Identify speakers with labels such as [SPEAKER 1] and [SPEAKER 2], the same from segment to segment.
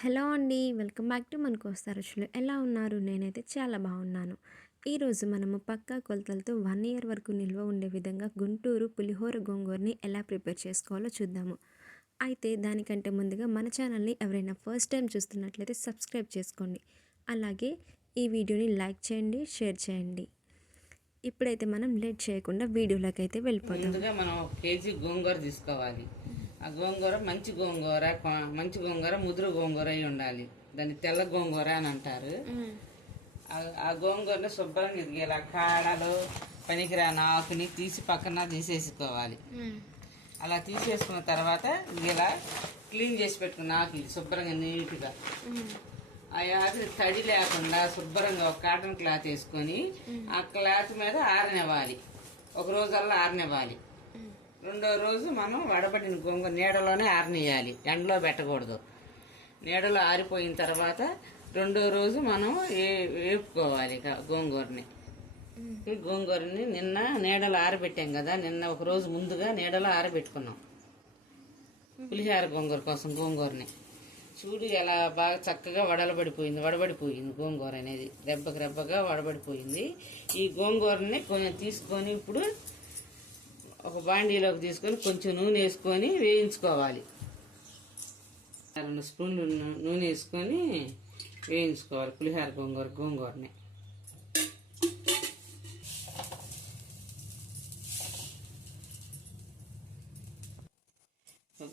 [SPEAKER 1] Hello అండి welcome back to మన కోస్తా ఎలా ఉన్నారు? నేనైతే చాలా బాగున్నాను. ఈరోజు మనము పక్కా కొలతలతో వన్ ఇయర్ వరకు నిల్వ ఉండే విధంగా గుంటూరు పులిహోర గోంగూరని ఎలా ప్రిపేర్ చేసుకోవాలో చూద్దాము. అయితే దానికంటే ముందుగా మన ఛానల్ని ఎవరైనా ఫస్ట్ టైం చూస్తున్నట్లయితే సబ్స్క్రైబ్ చేసుకోండి. అలాగే ఈ వీడియోని లైక్ చేయండి షేర్ చేయండి. ఇప్పుడైతే మనం లేట్ చేయకుండా వీడియోలోకి అయితే వెళ్ళిపోతాం
[SPEAKER 2] ముందుగా మనం కేజీ గోంగూర తీసుకోవాలి. ఆ గోంగూర మంచి గోంగూర కొ- మంచి గోంగూర ముదురు గోంగూర అయి ఉండాలి. దాన్ని తెల్ల గోంగూర అని అంటారు. ఆ- గోంగూరని శుభ్రంగా ఇది ఇలా కాడలు పనికిరాని ఆకుని తీసి పక్కన తీసేసుకోవాలి. అలా తీసేసుకున్న తర్వాత ఇలా క్లీన్ చేసి పెట్టుకున్న ఆకు శుభ్రంగా నీట్గా. ఆ ఆకులు తడి లేకుండా శుభ్రంగా ఒక కాటన్ క్లాత్ వేసుకొని ఆ క్లాత్ మీద ఆరనివ్వాలి. ఒక రోజల్లా ఆరనివ్వాలి. రెండో రోజు మనం వడబడిన గోంగూర నీడలోనే ఆరనియాలి. ఎండలో పెట్టకూడదు. నీడలో ఆరిపోయిన తర్వాత రెండో రోజు మనం వే వేపుకోవాలి ఇక గోంగూరని. ఈ గోంగూరని నిన్న నీడలో ఆరబెట్టాం కదా నిన్న ఒక రోజు ముందుగా నీడలో ఆరబెట్టుకున్నాం. పులిహార గోంగూర కోసం గోంగూరని. చూడు ఎలా బాగా చక్కగా వడలబడిపోయింది వడబడిపోయింది గోంగూర అనేది. రెబ్బకు రెబ్బగా వడబడిపోయింది. ఈ గోంగూరని కొంచెం తీసుకొని ఇప్పుడు ఒక బాండీలోకి తీసుకొని కొంచెం నూనె వేసుకొని వేయించుకోవాలి. రెండు స్పూన్లు నూనె వేసుకొని వేయించుకోవాలి. పులిహార గోంగూర గోంగూరని.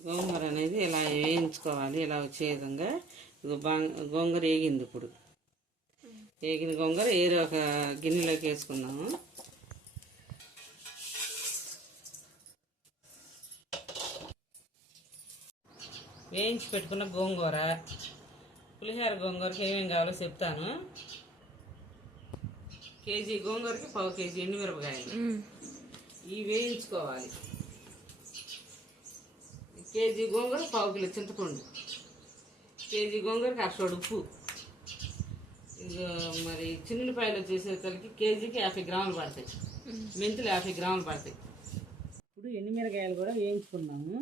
[SPEAKER 2] గోంగూర అనేది ఇలా వేయించుకోవాలి. ఇలా వచ్చే విధంగా గోంగూర వేగింది ఇప్పుడు. వేగిన గోంగూర ఏదో ఒక గిన్నెలోకి వేసుకున్నాము వేయించి పెట్టుకున్న గోంగూర పులిహార గోంగూరకి ఏమేమి కావాలో చెప్తాను. కేజీ గోంగూరకి పావు కేజీ ఎండుమిరపకాయలు. ఇవి వేయించుకోవాలి. కేజీ గోంగూర పావు కిలో చింతపండు. కేజీ గోంగూరకి అరసోడు ఉప్పు. మరి చిన్నులపాయలు వచ్చేసరికి కేజీకి యాభై గ్రాములు పడతాయి. మెంతులు యాభై గ్రాములు పడతాయి. ఇప్పుడు ఎండుమిరకాయలు కూడా వేయించుకున్నాము.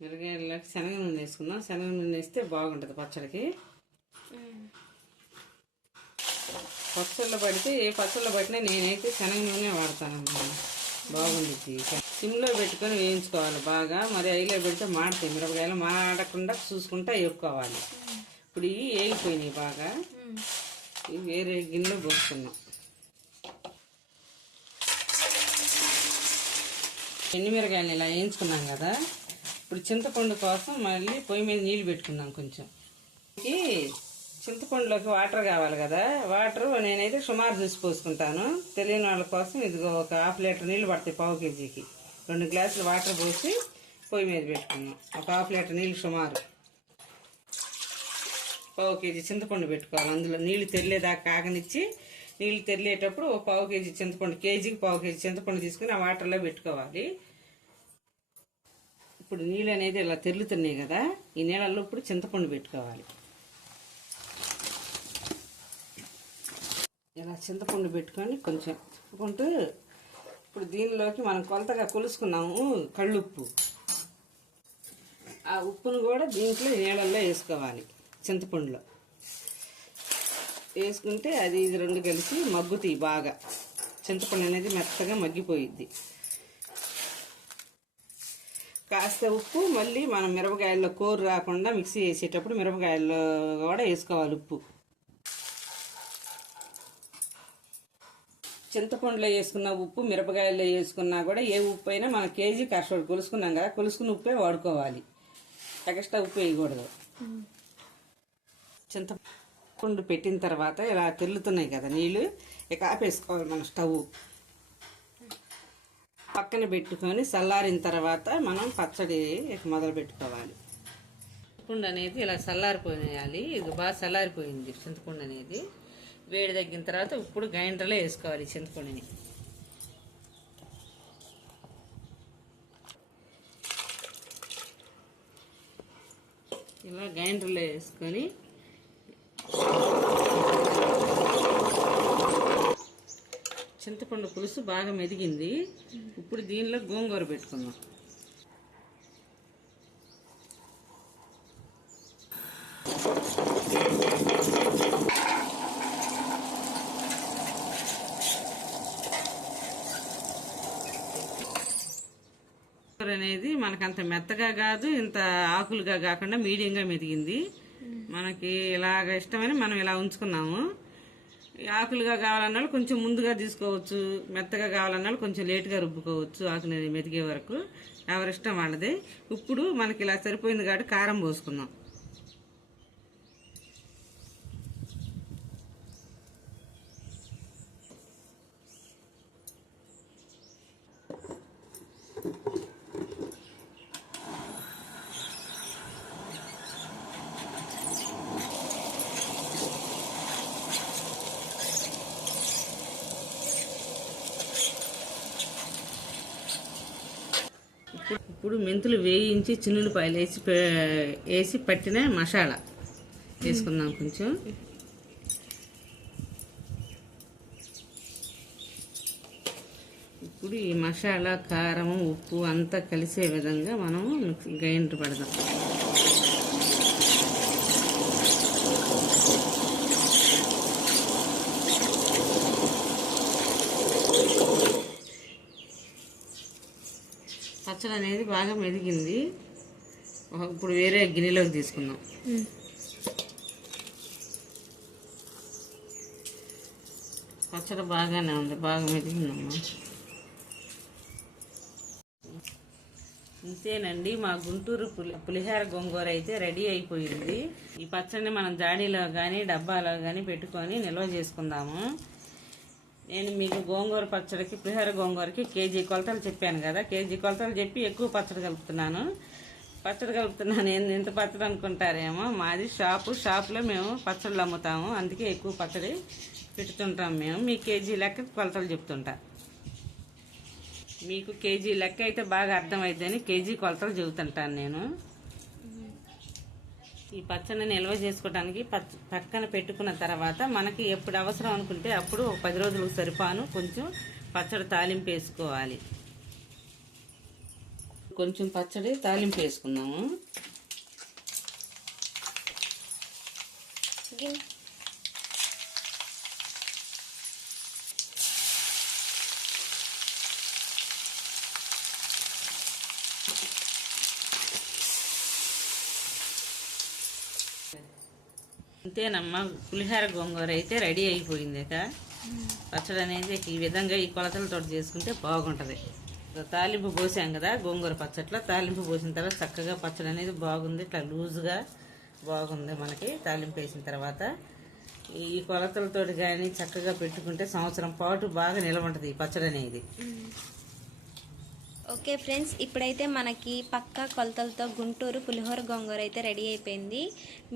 [SPEAKER 2] మిరగాయలకి శనగ నూనె వేసుకున్నాం శనగ నూనె వేస్తే బాగుంటుంది పచ్చడికి. పచ్చళ్ళు పడితే ఏ పచ్చళ్ళు పట్టినా నేనైతే శనగ నూనె వాడతాను బాగుంది సిమ్లో పెట్టుకొని వేయించుకోవాలి బాగా. మరి అయిలో పెడితే మాడతాయి. మిరపకాయలు మాడకుండా చూసుకుంటా వేపుకోవాలి. ఇప్పుడు ఇవి వేగిపోయినాయి బాగా. ఇవి వేరే గిన్నెలో పోసుకున్నాం. ఎండుమిరకాయలు ఇలా వేయించుకున్నాం కదా. ఇప్పుడు చింతపండు కోసం మళ్ళీ పొయ్యి మీద నీళ్ళు పెట్టుకున్నాం కొంచెం. ఈ చింతపండులోకి వాటర్ కావాలి కదా. వాటర్ నేనైతే సుమారు చూసి పోసుకుంటాను. తెలియని వాళ్ళ కోసం ఇదిగో ఒక హాఫ్ లీటర్ నీళ్ళు పడతాయి పావు కేజీకి. రెండు గ్లాసులు వాటర్ పోసి పొయ్యి మీద పెట్టుకున్నాం. ఒక హాఫ్ లీటర్ నీళ్ళు సుమారు. పావు కేజీ చింతపండు పెట్టుకోవాలి. అందులో నీళ్ళు తెరిలేదాకా కాగనిచ్చి నీళ్ళు తెరిలేటప్పుడు ఒక పావు కేజీ చింతపండు కేజీకి పావు కేజీ చింతపండు తీసుకుని ఆ వాటర్లో పెట్టుకోవాలి. ఇప్పుడు నీళ్ళు అనేది ఇలా తెరులుతున్నాయి కదా ఈ నీళ్ళల్లో ఇప్పుడు చింతపండు పెట్టుకోవాలి. ఇలా చింతపండు పెట్టుకొని కొంచెం తిప్పుకుంటూ ఇప్పుడు దీనిలోకి మనం కొలతగా కొలుసుకున్నాము కళ్ళుప్పు. ఆ ఉప్పును కూడా దీంట్లో నీళ్ళల్లో వేసుకోవాలి చింతపండులో. వేసుకుంటే అది ఇది రెండు కలిసి మగ్గుతాయి బాగా. చింతపండు అనేది మెత్తగా మగ్గిపోయిద్ది. కాస్త ఉప్పు మళ్ళీ మనం మిరపకాయల్లో కూర రాకుండా మిక్సీ వేసేటప్పుడు మిరపకాయల్లో కూడా వేసుకోవాలి ఉప్పు. చింతపండులో వేసుకున్న ఉప్పు మిరపకాయల్లో వేసుకున్నా కూడా ఏ ఉప్పు అయినా మన కేజీ కష్టపడి కొలుసుకున్నాం కదా కొలుసుకున్న ఉప్పే వాడుకోవాలి. ఎక్స్ట్రా ఉప్పు వేయకూడదు. చింతపండు పెట్టిన తర్వాత ఇలా తెల్లుతున్నాయి కదా నీళ్ళు ఇక ఆపేసుకోవాలి మన స్టవ్. పక్కన పెట్టుకొని చల్లారిన తర్వాత మనం పచ్చడి మొదలు పెట్టుకోవాలి. చింతపండు అనేది ఇలా చల్లారిపోయాలి ఇది బాగా చల్లారిపోయింది చింతపండు అనేది. వేడి తగ్గిన తర్వాత ఇప్పుడు గ్రైండర్లో వేసుకోవాలి చింతపండుని. ఇలా గ్రైండర్లో వేసుకొని చింతపండు పులుసు బాగా మెదిగింది. ఇప్పుడు దీనిలో గోంగూర పెట్టుకుందాం. అనేది మనకంత మెత్తగా కాదు ఇంత ఆకులుగా కాకుండా మీడియంగా మెదిగింది. మనకి ఇలాగ ఇష్టమని మనం ఇలా ఉంచుకున్నాము. ఆకులుగా కావాలన్నా వాళ్ళు కొంచెం ముందుగా తీసుకోవచ్చు మెత్తగా కావాలన్నా కొంచెం లేటుగా రుబ్బుకోవచ్చు ఆకుని మెతికే వరకు ఎవరి ఇష్టం వాళ్ళది. ఇప్పుడు మనకి ఇలా సరిపోయింది కాబట్టి కారం పోసుకుందాం. ఇప్పుడు మెంతులు వేయించి చిన్నులపాయలు వేసి వేసి పట్టిన మసాలా వేసుకుందాం కొంచెం. ఇప్పుడు ఈ మసాలా కారం ఉప్పు అంతా కలిసే విధంగా మనం గ్రైండర్ పడదాం. పచ్చడి అనేది బాగా మెదిగింది. ఇప్పుడు వేరే గిన్నెలోకి తీసుకుందాం. పచ్చడి బాగానే ఉంది బాగా మెదిగిందమ్మా. ఇంతేనండి మా గుంటూరు పులి పులిహార గోంగూర అయితే రెడీ అయిపోయింది. ఈ పచ్చడిని మనం జాడీలో కానీ డబ్బాలో కానీ పెట్టుకొని నిల్వ చేసుకుందాము. నేను మీకు గోంగూర పచ్చడికి పులిహోర గోంగూరకి కేజీ కొలతలు చెప్పాను కదా. కేజీ కొలతలు చెప్పి ఎక్కువ పచ్చడి కలుపుతున్నాను. పచ్చడి కలుపుతున్నాను. ఏంది ఇంత పచ్చడి అనుకుంటారేమో. మాది షాపు. షాపులో మేము పచ్చళ్ళు అమ్ముతాము. అందుకే ఎక్కువ పచ్చడి పెట్టుతుంటాం మేము. మీ కేజీ లెక్క కొలతలు చెప్తుంటా. మీకు కేజీ లెక్క అయితే బాగా అర్థమైద్దని కేజీ కొలతలు చెబుతుంటాను నేను. ఈ పచ్చడిని నిల్వ చేసుకోవడానికి పచ్చ పక్కన పెట్టుకున్న తర్వాత మనకి ఎప్పుడు అవసరం అనుకుంటే అప్పుడు ఒక పది రోజులకు సరిపాను. కొంచెం పచ్చడి తాలింపు వేసుకోవాలి. కొంచెం పచ్చడి తాలింపు వేసుకుందాము. అంతేనమ్మా. పులిహార గోంగూర అయితే రెడీ అయిపోయింది పచ్చడి అనేది ఈ విధంగా ఈ కొలతలతో చేసుకుంటే బాగుంటుంది. తాలింపు పోసాం కదా గోంగూర పచ్చట్లో. తాలింపు పోసిన తర్వాత చక్కగా పచ్చడి అనేది బాగుంది. ఇట్లా లూజ్గా బాగుంది మనకి తాలింపు వేసిన తర్వాత. ఈ కొలతలతో కానీ చక్కగా పెట్టుకుంటే సంవత్సరం పాటు బాగా నిలవ ఉంటుంది ఈ పచ్చడి అనేది.
[SPEAKER 1] ఓకే ఫ్రెండ్స్ ఇప్పుడైతే మనకి పక్కా కొలతలతో గుంటూరు పులిహోర గోంగూర అయితే రెడీ అయిపోయింది.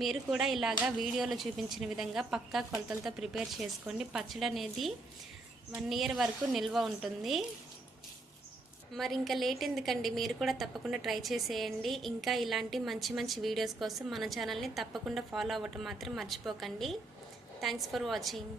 [SPEAKER 1] మీరు కూడా ఇలాగా వీడియోలో చూపించిన విధంగా పక్కా కొలతలతో ప్రిపేర్ చేసుకోండి. పచ్చడి అనేది వన్ ఇయర్ వరకు నిల్వ ఉంటుంది. మరి ఇంకా లేట్ ఎందుకండి? మీరు కూడా తప్పకుండా ట్రై చేసేయండి. ఇంకా ఇలాంటి మంచి మంచి వీడియోస్ కోసం మన ఛానల్ని తప్పకుండా ఫాలో అవ్వటం మాత్రం మర్చిపోకండి. Thanks for watching.